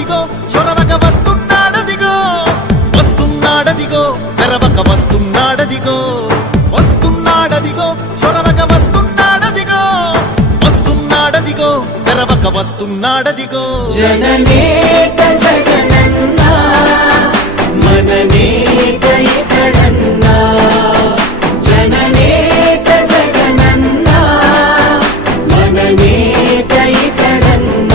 వస్తున్నాడదిగో చొరవక వస్తున్నాడదిగో వస్తున్నాడదిగో తెరవక వస్తున్నాడదిగో వస్తున్నాడదిగో చొరవక వస్తున్నాడదిగో వస్తున్నాడదిగో తెరవక వస్తున్నాడదిగో జననేత జగనన్న మననేత ఇతడన్న జననేత జగనన్న మననేత ఇతడన్న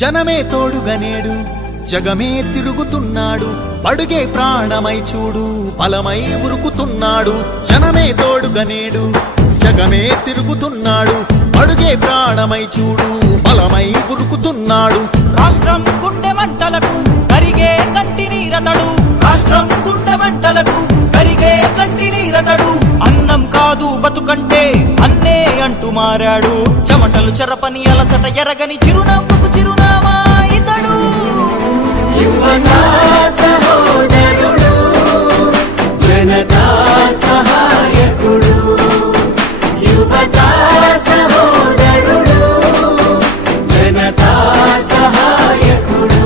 జనమే తోడుగనేడు జగమే తిరుగుతున్నాడు అడుగే ప్రాణమై చూడు బలమై ఉరుకుతున్నాడు జనమే తోడుగనేడు జగమే తిరుగుతున్నాడు అడుగే ప్రాణమై చూడు బలమై ఉరుకుతున్నాడు రాష్ట్రం గుండె మంటలకు కరిగే కంటి నీరతడు రాష్ట్రం గుండె మంటలకు కరిగే కంటి నీరతడు అన్నం కాదు బతుకంటే అన్నే అంటూ మారాడు చెమటలు చెరపని అలసట ఎరగని చిరునవ్వుకు చిరునామా ఇతడు యువతా సహోదరుడు జనతా సహాయకుడు యువతా సహోదరుడు జనతా సహాయకుడు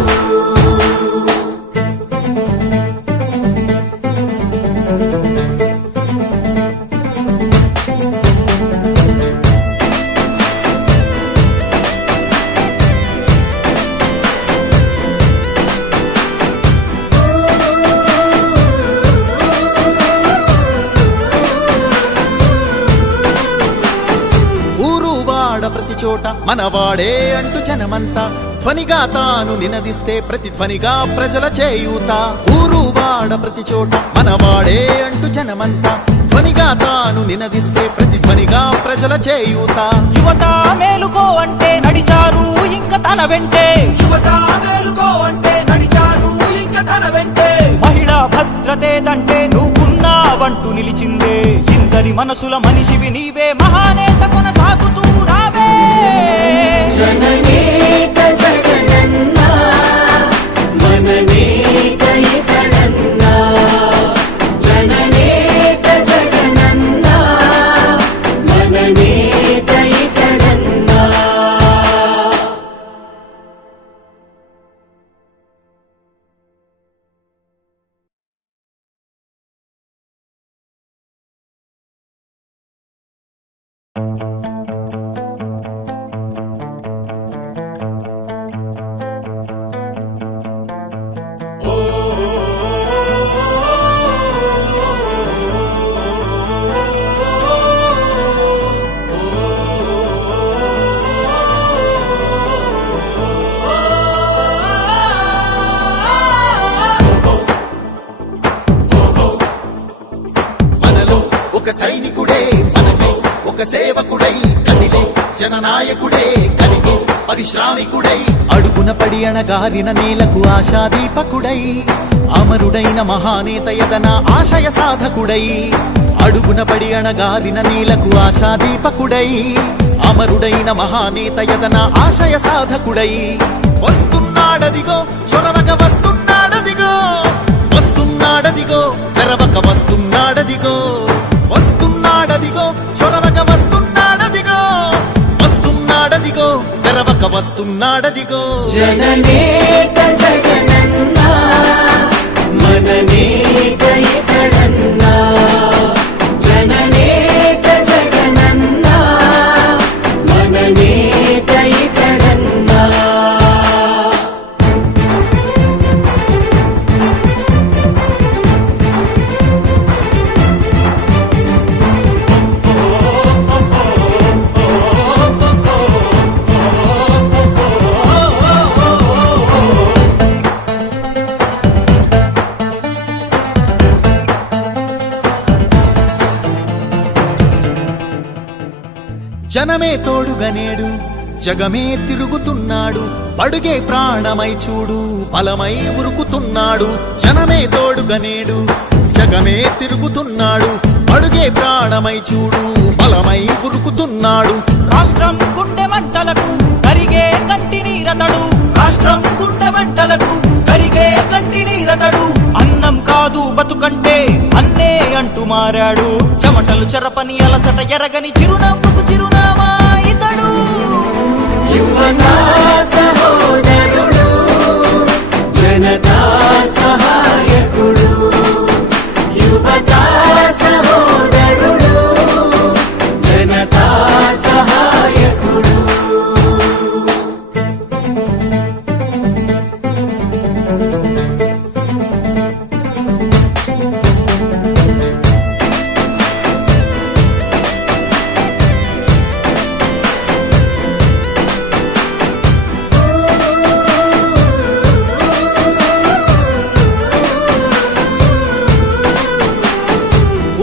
ప్రతి చోట మనవాడే అంటూ జనమంతా ధ్వనిగా తాను నినదిస్తే ప్రతిధ్వనిగా ప్రజల చేయూత ఊరు వాడ ప్రతి చోట మనవాడే అంటూ జనమంతా ధ్వనిగా తాను నినదిస్తే ప్రతిధ్వనిగా ప్రజల చేయూత యువత మేలుకో అంటే నడిచారు ఇంకా తన వెంటే యువత మేలుకో అంటే నడిచారు ఇంకా తన వెంటే మహిళా భద్రతేదంటే నువ్వున్నావంటూ నిలిచిందే ఇందరి మనసుల మనిషివి నీవే మహానేత కొనసాగుతూ రావే జననేత జగనన్న మననేత ఇతడన్న జననేత జగనన్న మననేత ఇతడన్న ఒక సైనికుడే మనకై ఒక సేవకుడై కదిలే జననాయకుడే కలిగే పరిశ్రామికుడై అడుగున పడి అణగారిన నేలకు ఆశాదీపకుడై అమరుడైన మహానేత యదన ఆశయ సాధకుడై అడుగున పడి అణగారిన నేలకు ఆశాదీపకుడై అమరుడైన మహానేత యదన ఆశయ సాధకుడై వస్తున్నాడదిగో చొరవక వస్తున్నాడదిగో వస్తున్నాడదిగో తెరవక వస్తున్నాడదిగో వస్తున్నాడదిగో చొరవక వస్తున్నాడదిగో వస్తున్నాడదిగో తెరవక వస్తున్నాడదిగో జననేత జగనన్న మననేత ఇతడన్న జననేత జగనన్న మననేత ఇతడన్న జనమే తోడుగనేడు జగమే తిరుగుతున్నాడు అడుగే ప్రాణమై చూడు బలమై ఉరుకుతున్నాడు జనమే తోడుగా నేడు జగమే తిరుగుతున్నాడు అడుగే ప్రాణమై చూడు బలమై ఉరుకుతున్నాడు రాష్ట్రం గుండె మంటలకు కరిగే కంటి నీరతడు రాష్ట్రం గుండె మంటలకు కరిగే కంటి నీరతడు అన్నం కాదు బతుకంటే అన్నే అంటూ మారాడు చెమటలు చెరపని అలసట ఎరగని చిరునవ్వుకు చిరునామా ఇతడు యువతా సహోదరుడు జనతా సహాయకుడు యువతా సహోదరుడు జనతా సహాయకుడు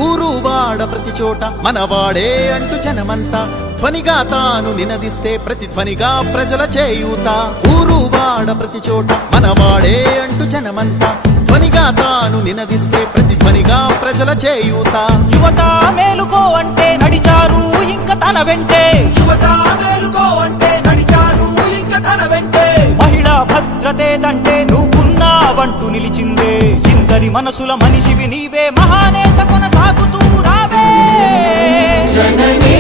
ఊరు వాడ ప్రతి చోట మనవాడే అంటూ జనమంతా ధ్వనిగా తాను నినదిస్తే ప్రతిధ్వనిగా ప్రజల చేయూత ఊరు వాడ ప్రతి చోట మనవాడే అంటూ జనమంతా ధ్వనిగా తాను నినదిస్తే ప్రతిధ్వనిగా ప్రజల చేయూత యువత మేలుకో అంటే నడిచారు ఇంకా తన వెంటే యువత మేలుకో అంటే నడిచారు ఇంకా తన వెంటే మహిళా భద్రతేదంటే నువ్వున్నావంటూ నిలిచిందే ఇందరి మనసుల మనిషివి నీవే మహానేత కొనసాగుతూ రావే జననే